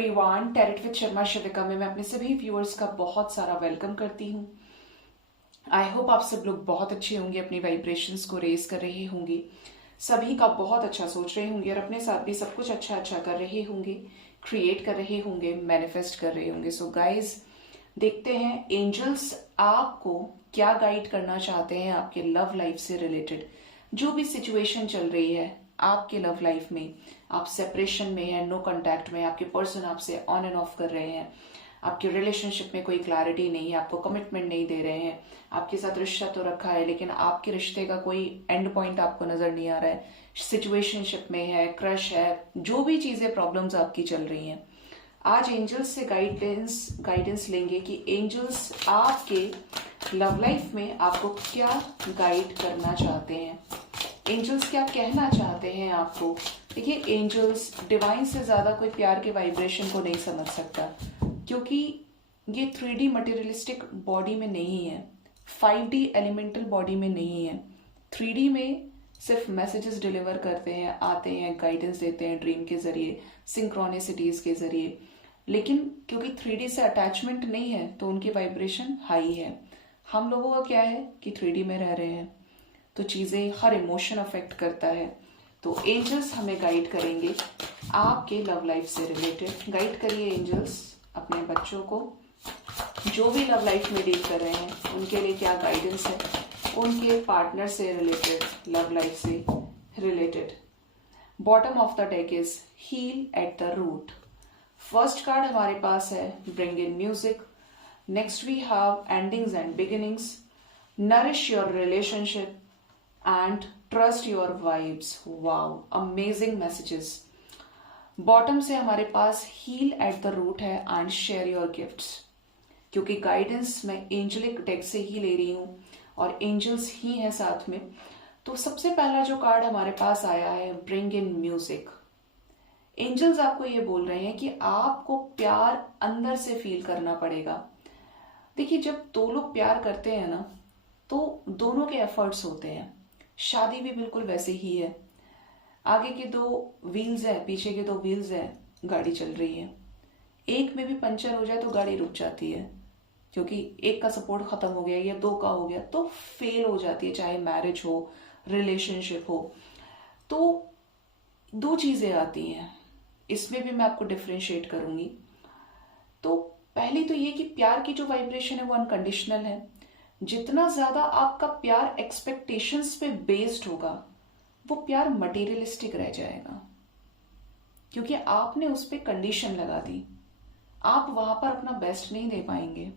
Everyone, tarot with Sharma शिविका में मैं अपने सभी व्यूअर्स का बहुत सारा वेलकम करती हूँ। आई होप आप सब लोग बहुत अच्छे होंगे, अपनी वाइब्रेशंस को रेज कर रहे होंगे, सभी का बहुत अच्छा सोच रहे होंगे और अपने साथ भी सब कुछ अच्छा अच्छा कर रहे होंगे, क्रिएट कर रहे होंगे, मैनिफेस्ट कर रहे होंगे। सो गाइज, देखते हैं एंजल्स आपको क्या गाइड करना चाहते हैं आपके लव लाइफ से रिलेटेड। जो भी सिचुएशन चल रही है आपके लव लाइफ में, आप सेपरेशन में है, नो कांटेक्ट में, आपके पर्सन आपसे ऑन एंड ऑफ कर रहे हैं, आपके रिलेशनशिप में कोई क्लैरिटी नहीं है, आपको कमिटमेंट नहीं दे रहे हैं, आपके साथ रिश्ता तो रखा है लेकिन आपके रिश्ते का कोई एंड पॉइंट आपको नजर नहीं आ रहा है, सिचुएशनशिप में है, क्रश है, जो भी चीजें प्रॉब्लम्स आपकी चल रही हैं, आज एंजल्स से गाइडेंस लेंगे कि एंजल्स आपके लव लाइफ में आपको क्या गाइड करना चाहते हैं, एंजल्स क्या कहना चाहते हैं आपको। देखिए, एंजल्स डिवाइन से ज्यादा कोई प्यार के वाइब्रेशन को नहीं समझ सकता, क्योंकि ये 3D मटेरियलिस्टिक बॉडी में नहीं है, 5D एलिमेंटल बॉडी में नहीं है। 3D में सिर्फ मैसेजेस डिलीवर करते हैं, आते हैं, गाइडेंस देते हैं ड्रीम के जरिए, सिंक्रोनिसिटीज के जरिए, लेकिन क्योंकि 3D से अटैचमेंट नहीं है तो उनकी वाइब्रेशन हाई है। हम लोगों का क्या है कि 3D में रह रहे हैं तो चीजें, हर इमोशन अफेक्ट करता है। तो एंजल्स हमें गाइड करेंगे आपके लव लाइफ से रिलेटेड। गाइड करिए एंजल्स अपने बच्चों को, जो भी लव लाइफ में डील कर रहे हैं उनके लिए क्या गाइडेंस है, उनके पार्टनर से रिलेटेड, लव लाइफ से related. Bottom of the deck is heal at the root. First card हमारे पास है bring in music. Next we have endings and beginnings, nourish your relationship and trust your vibes. Wow, amazing messages. Bottom से हमारे पास heal at the root है and share your gifts, क्योंकि guidance मैं angelic deck से ही ले रही हूं और एंजल्स ही हैं साथ में। तो सबसे पहला जो कार्ड हमारे पास आया है ब्रिंग इन म्यूजिक। एंजल्स आपको ये बोल रहे हैं कि आपको प्यार अंदर से फील करना पड़ेगा। देखिए, जब दो लोग प्यार करते हैं ना तो दोनों के एफर्ट्स होते हैं। शादी भी बिल्कुल वैसे ही है, आगे के दो व्हील्स है, पीछे के दो व्हील्स है, गाड़ी चल रही है, एक में भी पंचर हो जाए तो गाड़ी रुक जाती है, क्योंकि एक का सपोर्ट खत्म हो गया या दो का हो गया तो फेल हो जाती है, चाहे मैरिज हो, रिलेशनशिप हो। तो दो चीजें आती हैं, इसमें भी मैं आपको डिफ्रेंशिएट करूंगी। तो पहली तो ये कि प्यार की जो वाइब्रेशन है वो अनकंडीशनल है। जितना ज्यादा आपका प्यार एक्सपेक्टेशंस पे बेस्ड होगा वो प्यार मटेरियलिस्टिक रह जाएगा, क्योंकि आपने उस पर कंडीशन लगा दी। आप वहां पर अपना बेस्ट नहीं दे पाएंगे।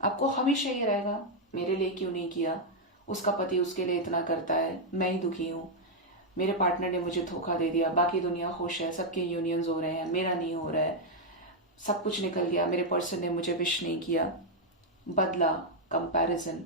आपको हमेशा ये रहेगा, मेरे लिए क्यों नहीं किया, उसका पति उसके लिए इतना करता है, मैं ही दुखी हूं, मेरे पार्टनर ने मुझे धोखा दे दिया, बाकी दुनिया खुश है, सबके यूनियंस हो रहे हैं, मेरा नहीं हो रहा है, सब कुछ निकल गया, मेरे पर्सन ने मुझे विश नहीं किया। बदला, कंपैरिजन।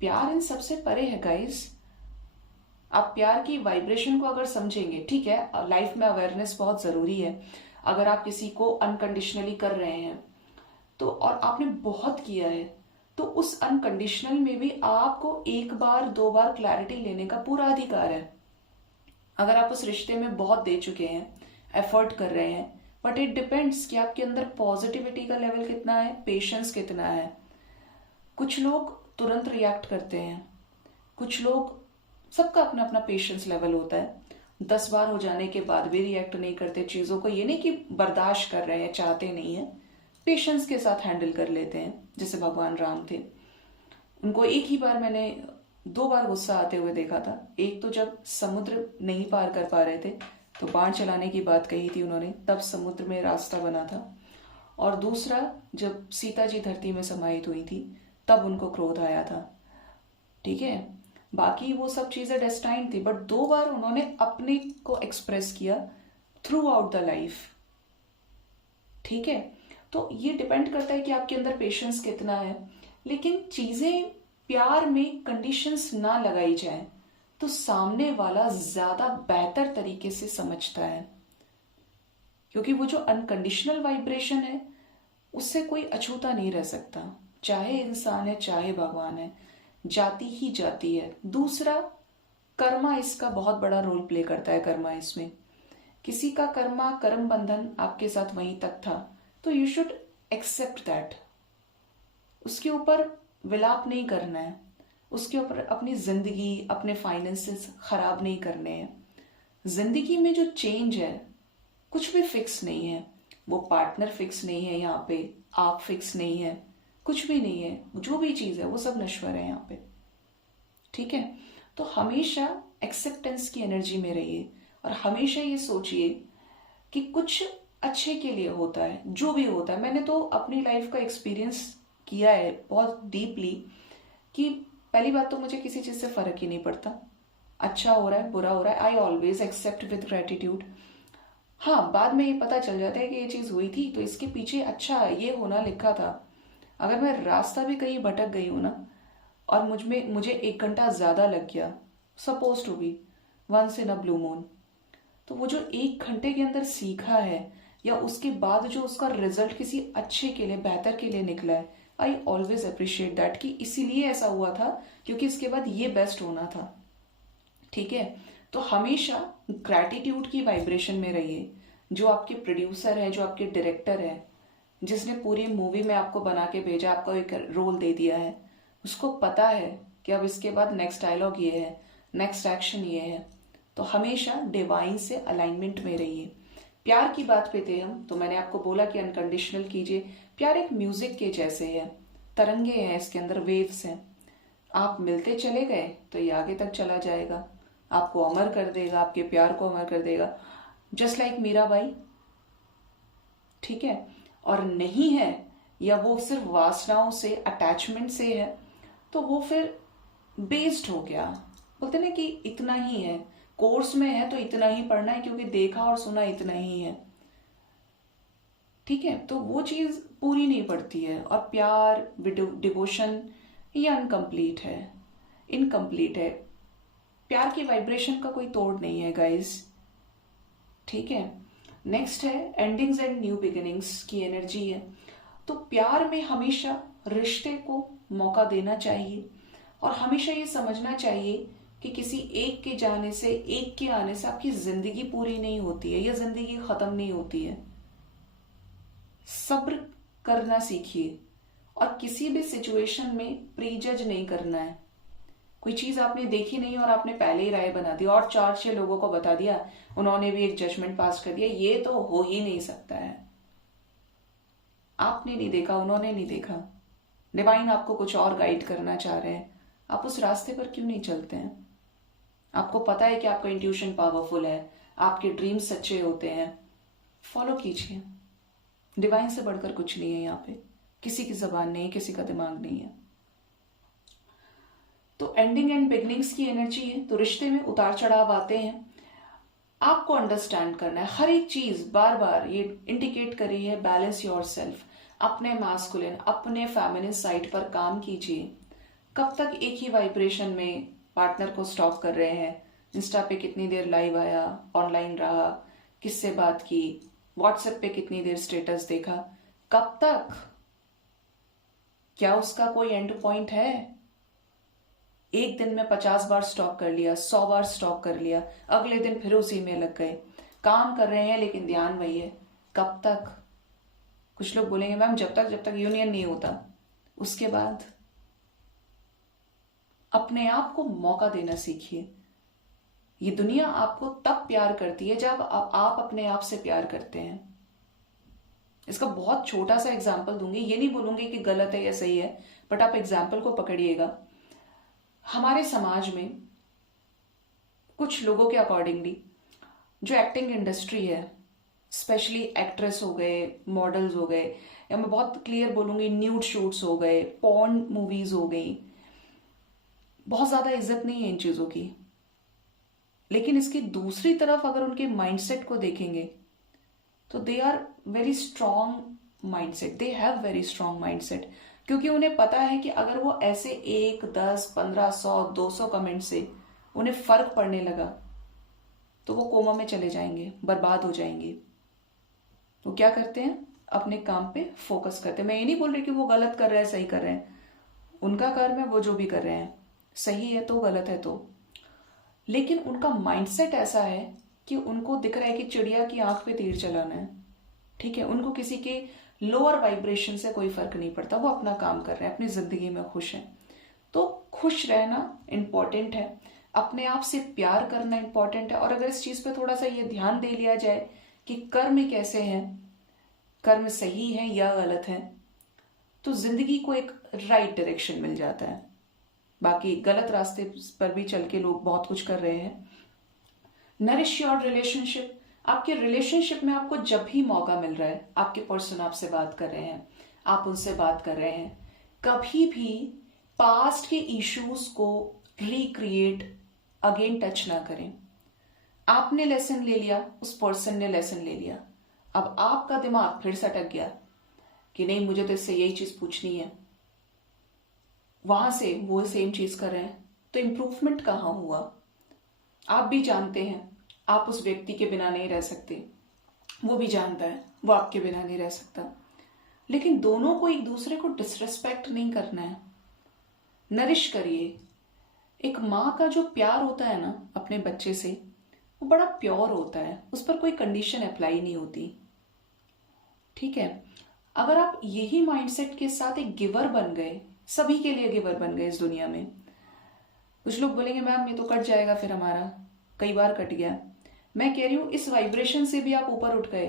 प्यार इन सबसे परे है गाइस। आप प्यार की वाइब्रेशन को अगर समझेंगे, ठीक है, लाइफ में अवेयरनेस बहुत जरूरी है। अगर आप किसी को अनकंडीशनली कर रहे हैं तो, और आपने बहुत किया है, तो उस अनकंडीशनल में भी आपको एक बार दो बार क्लैरिटी लेने का पूरा अधिकार है। अगर आप उस रिश्ते में बहुत दे चुके हैं, एफर्ट कर रहे हैं, बट इट डिपेंड्स कि आपके अंदर पॉजिटिविटी का लेवल कितना है, पेशेंस कितना है। कुछ लोग तुरंत रिएक्ट करते हैं, कुछ लोग, सबका अपना अपना पेशेंस लेवल होता है। 10 बार हो जाने के बाद भी रिएक्ट नहीं करते चीजों को, ये नहीं कि बर्दाश्त कर रहे हैं, चाहते नहीं है, पेशेंस के साथ हैंडल कर लेते हैं। जैसे भगवान राम थे, उनको एक ही बार मैंने 2 बार गुस्सा आते हुए देखा था। एक तो जब समुद्र नहीं पार कर पा रहे थे तो बाण चलाने की बात कही थी उन्होंने, तब समुद्र में रास्ता बना था। और दूसरा, जब सीता जी धरती में समाहित हुई थी तब उनको क्रोध आया था। ठीक है, बाकी वो सब चीजें डेस्टाइन थी, बट 2 बार उन्होंने अपने को एक्सप्रेस किया थ्रू आउट द लाइफ। ठीक है, तो ये डिपेंड करता है कि आपके अंदर पेशेंस कितना है। लेकिन चीजें प्यार में कंडीशंस ना लगाई जाए तो सामने वाला ज्यादा बेहतर तरीके से समझता है, क्योंकि वो जो अनकंडीशनल वाइब्रेशन है उससे कोई अछूता नहीं रह सकता, चाहे इंसान है चाहे भगवान है, जाती ही जाती है। दूसरा, कर्मा इसका बहुत बड़ा रोल प्ले करता है। कर्मा इसमें किसी का कर्मा कर्म बंधन आपके साथ वहीं तक था, तो यू शुड एक्सेप्ट दैट। उसके ऊपर विलाप नहीं करना है, उसके ऊपर अपनी जिंदगी, अपने फाइनेंसेस खराब नहीं करने हैं। जिंदगी में जो चेंज है, कुछ भी फिक्स नहीं है। वो पार्टनर फिक्स नहीं है यहाँ पे, आप फिक्स नहीं है, कुछ भी नहीं है। जो भी चीज है वो सब नश्वर है यहाँ पे, ठीक है। तो हमेशा एक्सेप्टेंस की एनर्जी में रहिए और हमेशा ये सोचिए कि कुछ अच्छे के लिए होता है, जो भी होता है। मैंने तो अपनी लाइफ का एक्सपीरियंस किया है बहुत डीपली कि पहली बात तो मुझे किसी चीज से फर्क ही नहीं पड़ता, अच्छा हो रहा है बुरा हो रहा है, I always accept with gratitude. हाँ, बाद में ये पता चल जाता है कि ये चीज हुई थी तो इसके पीछे अच्छा ये होना लिखा था। अगर मैं रास्ता भी कहीं भटक गई हूं ना और मुझे 1 घंटा ज्यादा लग गया, suppose to be once in a blue moon, तो वो जो 1 घंटे के अंदर सीखा है या उसके बाद जो उसका रिजल्ट किसी अच्छे के लिए, बेहतर के लिए निकला है, आई ऑलवेज अप्रिशिएट दैट कि इसीलिए ऐसा हुआ था क्योंकि इसके बाद ये बेस्ट होना था, ठीक है। तो हमेशा ग्रैटिट्यूड की वाइब्रेशन में रहिए। जो आपके प्रोड्यूसर है, जो आपके डायरेक्टर है, जिसने पूरी मूवी में आपको बना के भेजा, आपको एक रोल दे दिया है, उसको पता है कि अब इसके बाद नेक्स्ट डायलॉग ये है, नेक्स्ट एक्शन ये है। तो हमेशा डिवाइन से अलाइनमेंट में रहिए। प्यार की बात पे थे हम, तो मैंने आपको बोला कि अनकंडीशनल कीजिए। प्यार एक म्यूजिक के जैसे है, तरंगे हैं इसके अंदर, वेव्स हैं। आप मिलते चले गए तो ये आगे तक चला जाएगा, आपको अमर कर देगा, आपके प्यार को अमर कर देगा, जस्ट लाइक मीराबाई, ठीक है। और नहीं है या वो सिर्फ वासनाओं से, अटैचमेंट से है, तो वो फिर बेस्ड हो गया। बोलते ना कि इतना ही है, कोर्स में है तो इतना ही पढ़ना है क्योंकि देखा और सुना इतना ही है, ठीक है। तो वो चीज पूरी नहीं पड़ती है। और प्यार, डिवोशन, ये अनकंप्लीट है, इनकम्प्लीट है। प्यार की वाइब्रेशन का कोई तोड़ नहीं है गाइस, ठीक है। नेक्स्ट है एंडिंग्स एंड न्यू बिगिनिंग्स की एनर्जी है। तो प्यार में हमेशा रिश्ते को मौका देना चाहिए और हमेशा ये समझना चाहिए कि किसी एक के जाने से, एक के आने से आपकी जिंदगी पूरी नहीं होती है या जिंदगी खत्म नहीं होती है। सब्र करना सीखिए और किसी भी सिचुएशन में प्रीजज नहीं करना है। कोई चीज आपने देखी नहीं और आपने पहले ही राय बना दी और 4-6 लोगों को बता दिया, उन्होंने भी एक जजमेंट पास कर दिया, ये तो हो ही नहीं सकता है। आपने नहीं देखा, उन्होंने नहीं देखा, डिवाइन आपको कुछ और गाइड करना चाह रहे हैं, आप उस रास्ते पर क्यों नहीं चलते हैं? आपको पता है कि आपका इंट्यूशन पावरफुल है, आपके ड्रीम्स सच्चे होते हैं, फॉलो कीजिए। डिवाइन से बढ़कर कुछ नहीं है यहाँ पे, किसी की जबान नहीं, किसी का दिमाग नहीं है। तो एंडिंग एंड बिगनिंग्स की एनर्जी है, तो रिश्ते में उतार चढ़ाव आते हैं, आपको अंडरस्टैंड करना है हर एक चीज। बार बार ये इंडिकेट कर रही है बैलेंस योर सेल्फ, अपने मास्कुलिन, अपने फेमिनिन साइड पर काम कीजिए। कब तक एक ही वाइब्रेशन में पार्टनर को स्टॉक कर रहे हैं? इंस्टा पे कितनी देर लाइव आया, ऑनलाइन रहा, किससे बात की, व्हाट्सएप पे कितनी देर स्टेटस देखा, कब तक? क्या उसका कोई एंड पॉइंट है? एक दिन में 50 बार स्टॉक कर लिया, 100 बार स्टॉक कर लिया, अगले दिन फिर उसी में लग गए, काम कर रहे हैं लेकिन ध्यान वही है, कब तक? कुछ लोग बोलेंगे मैम जब तक यूनियन नहीं होता। उसके बाद अपने आप को मौका देना सीखिए। ये दुनिया आपको तब प्यार करती है जब आप अपने आप से प्यार करते हैं। इसका बहुत छोटा सा एग्जाम्पल दूंगी, ये नहीं बोलूंगी कि गलत है या सही है, बट आप एग्जाम्पल को पकड़िएगा। हमारे समाज में कुछ लोगों के अकॉर्डिंगली जो एक्टिंग इंडस्ट्री है, स्पेशली एक्ट्रेस हो गए, मॉडल्स हो गए, या मैं बहुत क्लियर बोलूंगी न्यूड शूट्स हो गए, पॉर्न मूवीज हो गई, बहुत ज्यादा इज्जत नहीं है इन चीजों की। लेकिन इसकी दूसरी तरफ अगर उनके माइंडसेट को देखेंगे तो they are very strong mindset, they have very strong mindset, क्योंकि उन्हें पता है कि अगर वो ऐसे 1, 10, 15, 100, 200 कमेंट से उन्हें फर्क पड़ने लगा तो वो कोमा में चले जाएंगे, बर्बाद हो जाएंगे। वो क्या करते हैं? अपने काम पे फोकस करते हैं। मैं ये नहीं बोल रही कि वो गलत कर रहे हैं, सही कर रहे हैं, उनका कर्म है, वो जो भी कर रहे हैं, सही है तो, गलत है तो, लेकिन उनका माइंडसेट ऐसा है कि कि उनको दिख रहा है कि चिड़िया की आंख पे तीर चलाना है, ठीक है। उनको किसी के लोअर वाइब्रेशन से कोई फर्क नहीं पड़ता, वो अपना काम कर रहे हैं, अपनी जिंदगी में खुश हैं। तो खुश रहना इंपॉर्टेंट है, अपने आप से प्यार करना इंपॉर्टेंट है। और अगर इस चीज पे थोड़ा सा ये ध्यान दे लिया जाए कि कर्म कैसे हैं, कर्म सही है या गलत है, तो जिंदगी को एक राइट डायरेक्शन मिल जाता है। बाकी गलत रास्ते पर भी चल के लोग बहुत कुछ कर रहे हैं। नरिश योर रिलेशनशिप, आपके रिलेशनशिप में आपको जब भी मौका मिल रहा है, आपके पर्सन आपसे बात कर रहे हैं, आप उनसे बात कर रहे हैं, कभी भी पास्ट के इश्यूज को रिक्रिएट अगेन टच ना करें। आपने लेसन ले लिया, उस पर्सन ने लेसन ले लिया, अब आपका दिमाग फिर से अटक गया कि नहीं मुझे तो इससे यही चीज पूछनी है, वहां से वो सेम चीज कर रहे हैं, तो इंप्रूवमेंट कहाँ हुआ। आप भी जानते हैं आप उस व्यक्ति के बिना नहीं रह सकते, वो भी जानता है वो आपके बिना नहीं रह सकता, लेकिन दोनों को एक दूसरे को डिसरेस्पेक्ट नहीं करना है। नरिश करिए। एक माँ का जो प्यार होता है ना अपने बच्चे से, वो बड़ा प्योर होता है, उस पर कोई कंडीशन अप्लाई नहीं होती, ठीक है। अगर आप यही माइंडसेट के साथ एक गिवर बन गए, सभी के लिए गिवर बन गए इस दुनिया में, कुछ लोग बोलेंगे मैम ये तो कट जाएगा, फिर हमारा कई बार कट गया। मैं कह रही हूं इस वाइब्रेशन से भी आप ऊपर उठ गए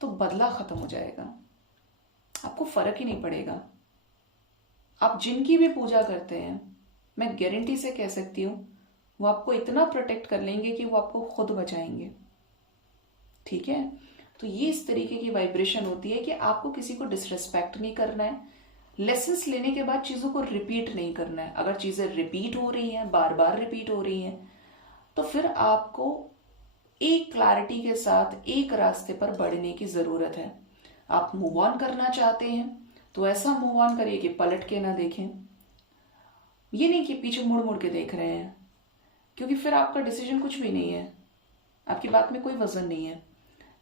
तो बदला खत्म हो जाएगा, आपको फर्क ही नहीं पड़ेगा। आप जिनकी भी पूजा करते हैं, मैं गारंटी से कह सकती हूं वो आपको इतना प्रोटेक्ट कर लेंगे कि वो आपको खुद बचाएंगे, ठीक है। तो ये इस तरीके की वाइब्रेशन होती है कि आपको किसी को डिसरेस्पेक्ट नहीं करना है, लेसन्स लेने के बाद चीजों को रिपीट नहीं करना है। अगर चीजें रिपीट हो रही हैं, बार बार रिपीट हो रही हैं, तो फिर आपको एक क्लैरिटी के साथ एक रास्ते पर बढ़ने की जरूरत है। आप मूव ऑन करना चाहते हैं तो ऐसा मूव ऑन करिए कि पलट के ना देखें, ये नहीं कि पीछे मुड़ मुड़ के देख रहे हैं, क्योंकि फिर आपका डिसीजन कुछ भी नहीं है, आपकी बात में कोई वजन नहीं है।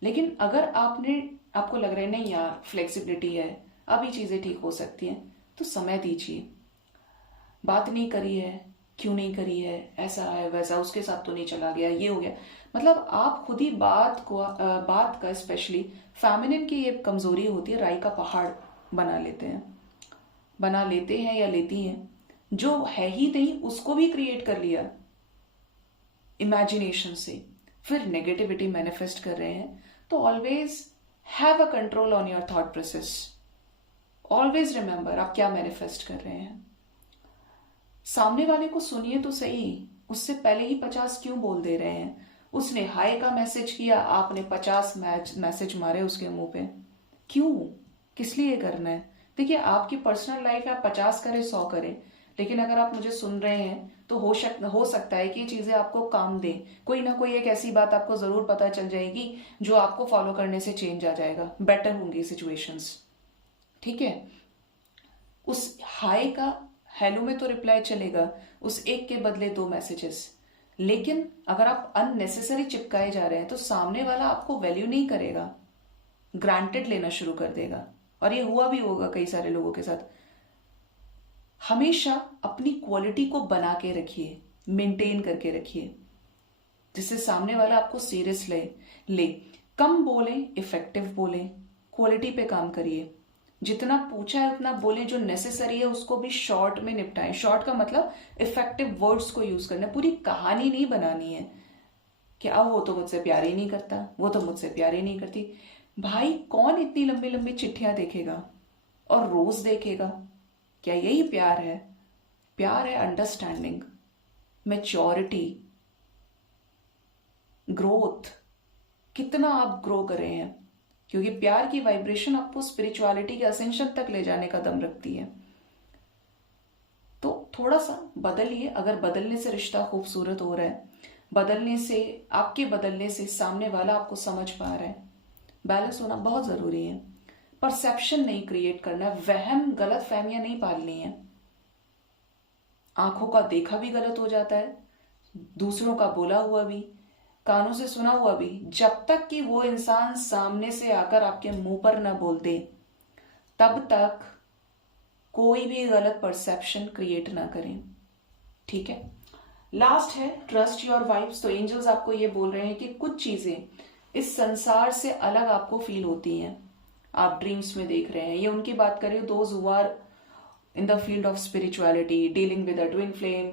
लेकिन अगर आपको लग रहा है नहीं यार फ्लेक्सिबिलिटी है, अभी चीजें ठीक हो सकती हैं, तो समय दीजिए। बात नहीं करी है, क्यों नहीं करी है, ऐसा है वैसा, उसके साथ तो नहीं चला गया, ये हो गया, मतलब आप खुद ही बात का स्पेशली फेमिनिन की ये कमजोरी होती है, राई का पहाड़ बना लेते हैं या लेती हैं, जो है ही नहीं उसको भी क्रिएट कर लिया इमेजिनेशन से, फिर नेगेटिविटी मैनिफेस्ट कर रहे हैं। तो always have a control on your thought process, always remember आप क्या मैनिफेस्ट कर रहे हैं। सामने वाले को सुनिए तो सही, उससे पहले ही 50 क्यों बोल दे रहे हैं। उसने हाय का मैसेज किया, आपने 50 मैसेज मारे उसके मुंह पे, क्यों, किस लिए करना है। देखिए आपकी पर्सनल लाइफ है, आप 50 करें 100 करें, लेकिन अगर आप मुझे सुन रहे हैं तो हो सकता है कि ये चीजें आपको काम दें, कोई ना कोई एक ऐसी बात आपको जरूर पता चल जाएगी जो आपको फॉलो करने से चेंज आ जाएगा, बेटर होंगी सिचुएशंस, ठीक है। उस हाय का हेलो में तो रिप्लाई चलेगा, उस एक के बदले 2 मैसेजेस, लेकिन अगर आप अननेसेसरी चिपकाए जा रहे हैं तो सामने वाला आपको वैल्यू नहीं करेगा, ग्रांटेड लेना शुरू कर देगा। और ये हुआ भी होगा कई सारे लोगों के साथ। हमेशा अपनी क्वालिटी को बना के रखिए, मेंटेन करके रखिए, जिससे सामने वाला आपको सीरियस ले। कम बोले, इफेक्टिव बोले, क्वालिटी पे काम करिए, जितना पूछा है उतना बोले, जो नेसेसरी है उसको भी शॉर्ट में निपटाएं। शॉर्ट का मतलब इफेक्टिव वर्ड्स को यूज करना, पूरी कहानी नहीं बनानी है कि अब वो तो मुझसे प्यार ही नहीं करता, वो तो मुझसे प्यार ही नहीं करती। भाई कौन इतनी लंबी लंबी चिट्ठियां देखेगा और रोज देखेगा, क्या यही प्यार है। प्यार है अंडरस्टैंडिंग, मैच्योरिटी, ग्रोथ, कितना आप ग्रो कर रहे हैं, क्योंकि प्यार की वाइब्रेशन आपको स्पिरिचुअलिटी के असेंशन तक ले जाने का दम रखती है। तो थोड़ा सा बदलिए, अगर बदलने से रिश्ता खूबसूरत हो रहा है, आपके बदलने से सामने वाला आपको समझ पा रहा है, बैलेंस होना बहुत जरूरी है। परसेप्शन नहीं क्रिएट करना, वहम गलत फहमियां नहीं पालनी है। आंखों का देखा भी गलत हो जाता है, दूसरों का बोला हुआ भी, कानों से सुना हुआ भी, जब तक कि वो इंसान सामने से आकर आपके मुंह पर ना बोल दे, तब तक कोई भी गलत परसेप्शन क्रिएट ना करें, ठीक है। लास्ट है ट्रस्ट योर वाइब्स। तो एंजल्स आपको ये बोल रहे हैं कि कुछ चीजें इस संसार से अलग आपको फील होती हैं, आप ड्रीम्स में देख रहे हैं। ये उनकी बात करें, those who are in the field of spirituality, dealing with a twin flame,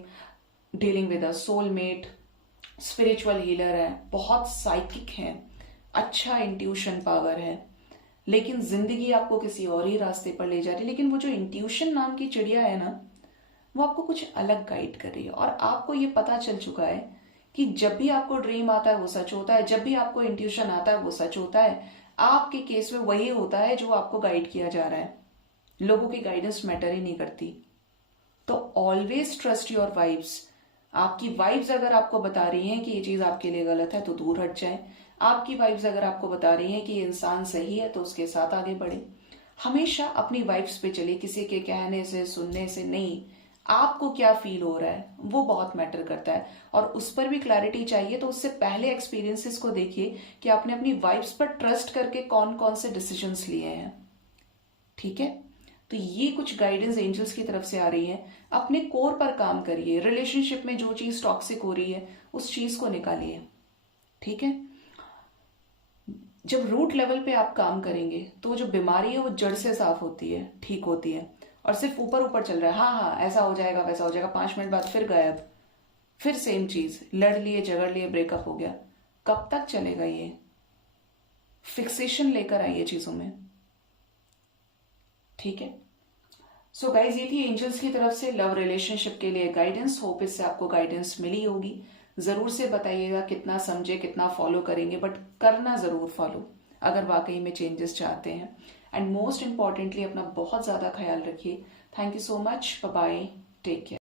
dealing with a soulmate, spiritual healer है, बहुत साइकिक है, अच्छा इंट्यूशन पावर है, लेकिन जिंदगी आपको किसी और ही रास्ते पर ले जा रही है। लेकिन वो जो इंट्यूशन नाम की चिड़िया है ना, वो आपको कुछ अलग गाइड कर रही है। और आपको ये पता चल चुका है कि जब भी आपको ड्रीम आता है वो सच होता है, जब भी आपको इंट्यूशन आता है वो सच होता है। आपके केस में वही होता है जो आपको गाइड किया जा रहा है, लोगों की गाइडेंस मैटर ही नहीं करती। तो ऑलवेज ट्रस्ट योर वाइब्स। आपकी वाइब्स अगर आपको बता रही हैं कि ये चीज आपके लिए गलत है तो दूर हट जाए। आपकी वाइब्स अगर आपको बता रही हैं कि ये इंसान सही है तो उसके साथ आगे बढ़े। हमेशा अपनी वाइब्स पे चले, किसी के कहने से सुनने से नहीं। आपको क्या फील हो रहा है वो बहुत मैटर करता है, और उस पर भी क्लैरिटी चाहिए। तो उससे पहले एक्सपीरियंसेस को देखिए कि आपने अपनी वाइब्स पर ट्रस्ट करके कौन कौन से डिसीजंस लिए हैं। ठीक है, तो ये कुछ गाइडेंस एंजल्स की तरफ से आ रही है। अपने कोर पर काम करिए, रिलेशनशिप में जो चीज टॉक्सिक हो रही है उस चीज को निकालिए। ठीक है, जब रूट लेवल पे आप काम करेंगे तो जो बीमारी है वो जड़ से साफ होती है, ठीक होती है। और सिर्फ ऊपर ऊपर चल रहा है, हाँ हाँ ऐसा हो जाएगा वैसा हो जाएगा, 5 मिनट बाद फिर गायब, फिर सेम चीज, लड़ लिए झगड़ लिए ब्रेकअप हो गया। कब तक चलेगा ये? फिक्सेशन लेकर आइए चीजों में। ठीक है, सो गाइज ये थी एंजल्स की तरफ से लव रिलेशनशिप के लिए गाइडेंस। होप इससे आपको गाइडेंस मिली होगी। जरूर से बताइएगा कितना समझे, कितना फॉलो करेंगे, बट करना जरूर फॉलो अगर वाकई में चेंजेस चाहते हैं। एंड मोस्ट इंपॉर्टेंटली अपना बहुत ज्यादा ख्याल रखिए। Thank you so much, bye bye, take care.